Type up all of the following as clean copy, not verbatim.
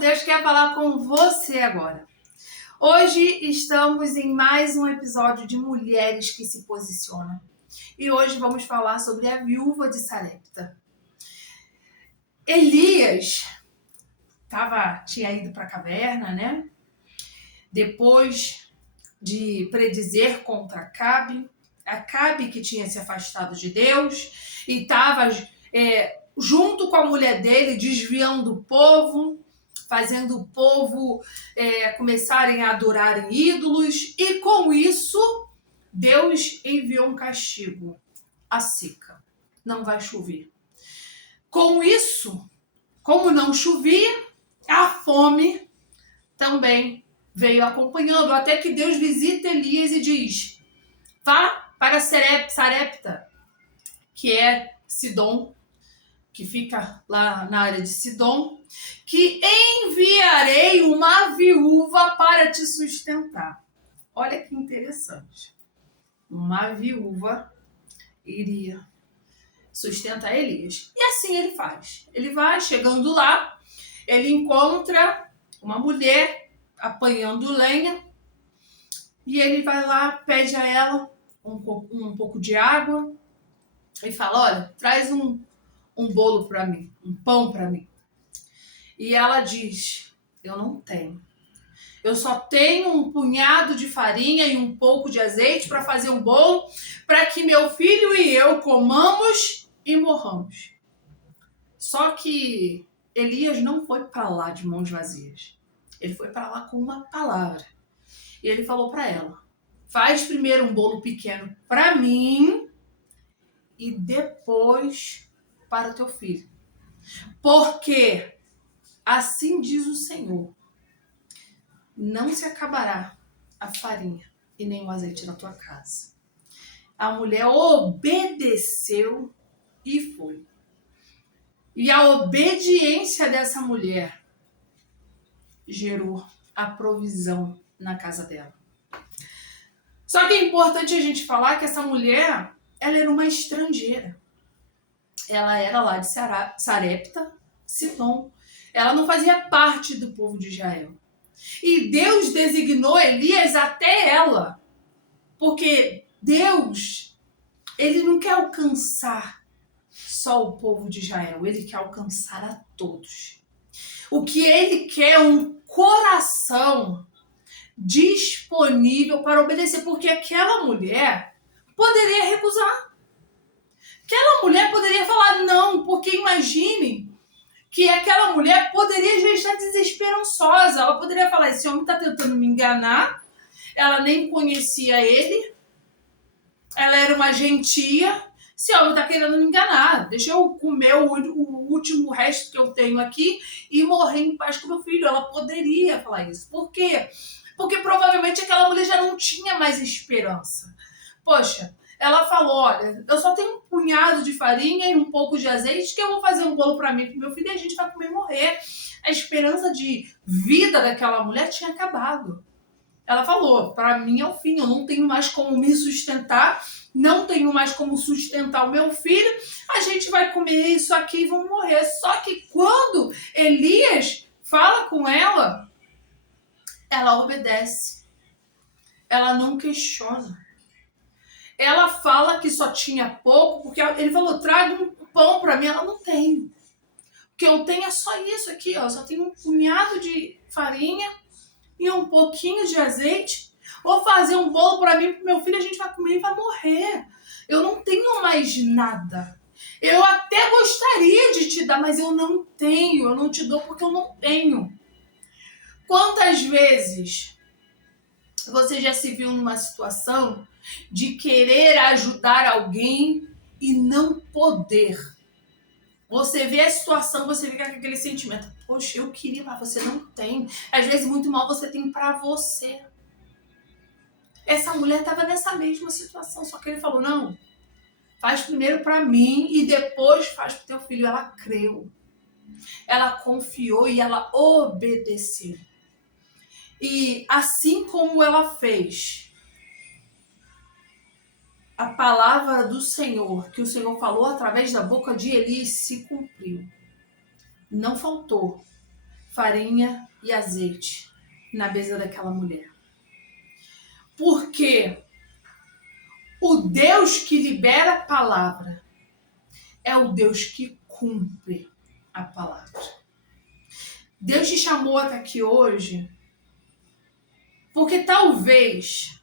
Deus quer falar com você agora. Hoje estamos em mais um episódio de Mulheres que se Posicionam. E hoje vamos falar sobre a viúva de Sarepta. Elias tinha ido para a caverna, né? Depois de predizer contra Acabe que tinha se afastado de Deus e estava junto com a mulher dele desviando o povo, fazendo o povo começarem a adorar ídolos, e com isso Deus enviou um castigo, a seca. Não vai chover. Com isso, como não chovia, a fome também veio acompanhando, até que Deus visita Elias e diz: vá para Sarepta, que é Sidom, que fica lá na área de Sidom, que enviarei uma viúva para te sustentar. Olha que interessante. Uma viúva iria sustentar Elias. E assim ele faz. Ele vai, chegando lá, ele encontra uma mulher apanhando lenha, e ele vai lá, pede a ela um pouco de água e fala: olha, traz um bolo para mim, um pão para mim. E ela diz: eu não tenho. Eu só tenho um punhado de farinha e um pouco de azeite para fazer um bolo para que meu filho e eu comamos e morramos. Só que Elias não foi para lá de mãos vazias. Ele foi para lá com uma palavra. E ele falou para ela: faz primeiro um bolo pequeno para mim e depois para o teu filho. Porque assim diz o Senhor: não se acabará a farinha e nem o azeite na tua casa. A mulher obedeceu e foi. E a obediência dessa mulher gerou a provisão na casa dela. Só que é importante a gente falar que essa mulher, ela era uma estrangeira. Ela era lá de Sarepta, Sidom. Ela não fazia parte do povo de Israel. E Deus designou Elias até ela. Porque Deus, ele não quer alcançar só o povo de Israel. Ele quer alcançar a todos. O que ele quer é um coração disponível para obedecer. Porque aquela mulher poderia recusar. Aquela mulher poderia falar não. Porque imagine que aquela mulher poderia já estar desesperançosa. Ela poderia falar: esse homem está tentando me enganar. Ela nem conhecia ele. Ela era uma gentia. Esse homem está querendo me enganar. Deixa eu comer o último resto que eu tenho aqui e morrer em paz com meu filho. Ela poderia falar isso. Por quê? Porque provavelmente aquela mulher já não tinha mais esperança. Poxa, ela falou: olha, eu só tenho um punhado de farinha e um pouco de azeite, que eu vou fazer um bolo para mim e para meu filho e a gente vai comer e morrer. A esperança de vida daquela mulher tinha acabado. Ela falou: para mim é o fim, eu não tenho mais como me sustentar, não tenho mais como sustentar o meu filho, a gente vai comer isso aqui e vamos morrer. Só que quando Elias fala com ela, ela obedece. Ela não questiona. Ela fala que só tinha pouco, porque ele falou: traga um pão para mim. Ela: não tem. O que eu tenho é só isso aqui, ó. Só tenho um punhado de farinha e um pouquinho de azeite. Vou fazer um bolo para mim e pro meu filho, a gente vai comer e vai morrer. Eu não tenho mais nada. Eu até gostaria de te dar, mas eu não tenho. Eu não te dou porque eu não tenho. Quantas vezes você já se viu numa situação de querer ajudar alguém e não poder? Você vê a situação, você fica com aquele sentimento: poxa, eu queria, mas você não tem. Às vezes, muito mal você tem pra você. Essa mulher estava nessa mesma situação, só que ele falou: não, faz primeiro pra mim e depois faz pro teu filho. Ela creu, ela confiou e ela obedeceu. E assim como ela fez, a palavra do Senhor, que o Senhor falou através da boca de Elias, se cumpriu. Não faltou. farinha e azeite na mesa daquela mulher. Porque o Deus que libera a palavra é o Deus que cumpre a palavra. Deus te chamou até aqui hoje porque talvez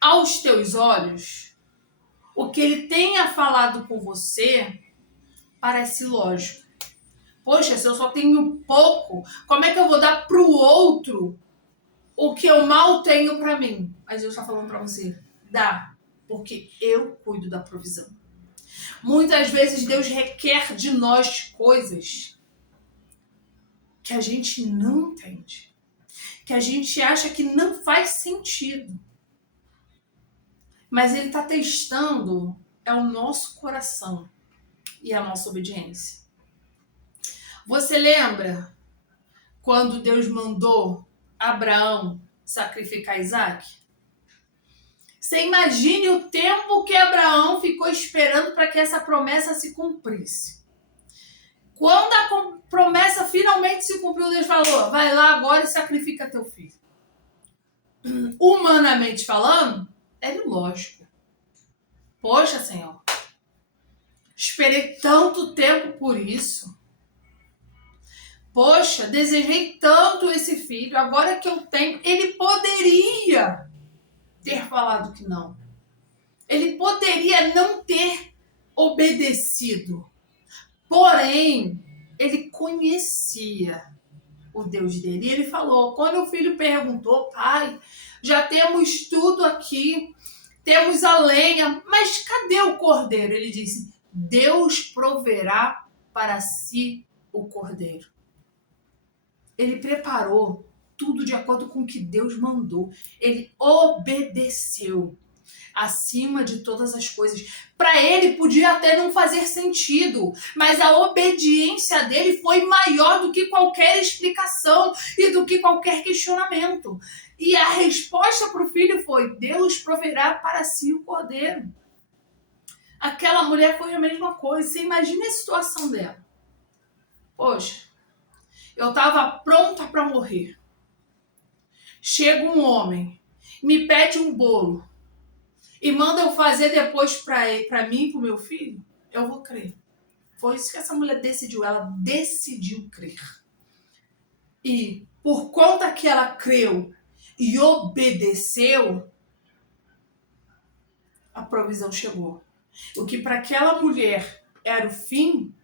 aos teus olhos o que ele tenha falado com você parece lógico. Poxa, se eu só tenho pouco, como é que eu vou dar para o outro o que eu mal tenho para mim? Mas Deus está falando para você, dá, porque eu cuido da provisão. Muitas vezes Deus requer de nós coisas que a gente não entende, que a gente acha que não faz sentido. Mas ele está testando o nosso coração e a nossa obediência. Você lembra quando Deus mandou Abraão sacrificar Isaac? Você imagine o tempo que Abraão ficou esperando para que essa promessa se cumprisse. Quando a promessa finalmente se cumpriu, Deus falou, vai lá agora e sacrifica teu filho. Humanamente falando, é lógico. Poxa, Senhor, esperei tanto tempo por isso. Poxa, desejei tanto esse filho, agora que eu tenho, ele poderia ter falado que não. Ele poderia não ter obedecido. Porém, ele conhecia o Deus dele. E ele falou, quando o filho perguntou, pai, já temos tudo aqui, temos a lenha, mas cadê o cordeiro? Ele disse, Deus proverá para si o cordeiro. Ele preparou tudo de acordo com o que Deus mandou. Ele obedeceu acima de todas as coisas. Para ele podia até não fazer sentido, mas a obediência dele foi maior do que qualquer explicação e do que qualquer questionamento. E a resposta para o filho foi, Deus proverá para si o cordeiro. Aquela mulher foi a mesma coisa. Você imagina a situação dela. Poxa, eu estava pronta para morrer. Chega um homem, me pede um bolo e manda eu fazer depois para mim e para o meu filho, eu vou crer. Foi isso que essa mulher decidiu. Ela decidiu crer. E por conta que ela creu e obedeceu, a provisão chegou. O que para aquela mulher era o fim,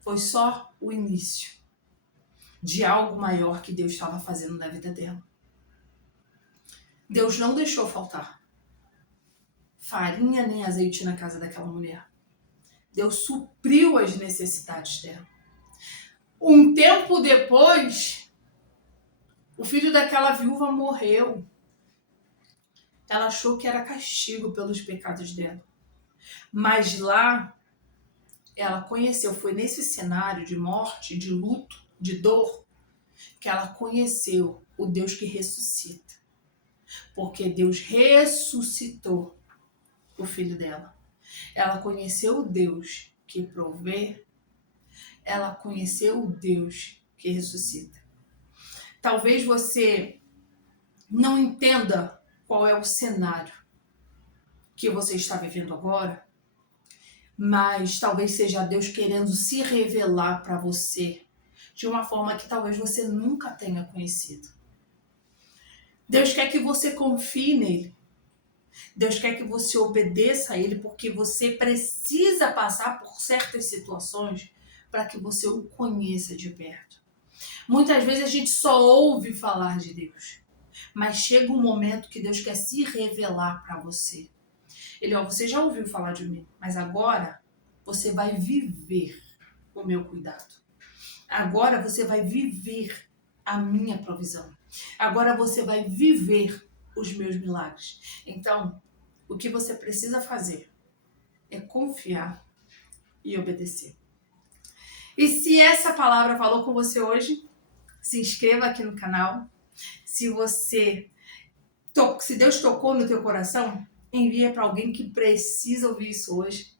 foi só o início de algo maior que Deus estava fazendo na vida dela. Deus não deixou faltar farinha nem azeite na casa daquela mulher. Deus supriu as necessidades dela. Um tempo depois, o filho daquela viúva morreu. Ela achou que era castigo pelos pecados dela. Mas lá, ela conheceu, foi nesse cenário de morte, de luto, de dor, que ela conheceu o Deus que ressuscita. Porque Deus ressuscitou o filho dela. Ela conheceu o Deus que provê. Ela conheceu o Deus que ressuscita. Talvez você não entenda qual é o cenário que você está vivendo agora, mas talvez seja Deus querendo se revelar para você de uma forma que talvez você nunca tenha conhecido. Deus quer que você confie nele. Deus quer que você obedeça a ele, porque você precisa passar por certas situações para que você o conheça de perto. Muitas vezes a gente só ouve falar de Deus, mas chega um momento que Deus quer se revelar para você. Ele, você já ouviu falar de mim, mas agora você vai viver o meu cuidado. Agora você vai viver a minha provisão. Agora você vai viver os meus milagres. Então, o que você precisa fazer é confiar e obedecer. E se essa palavra falou com você hoje, se inscreva aqui no canal. Se Deus tocou no teu coração, envia para alguém que precisa ouvir isso hoje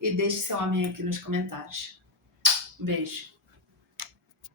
e deixe seu amém aqui nos comentários. Um beijo.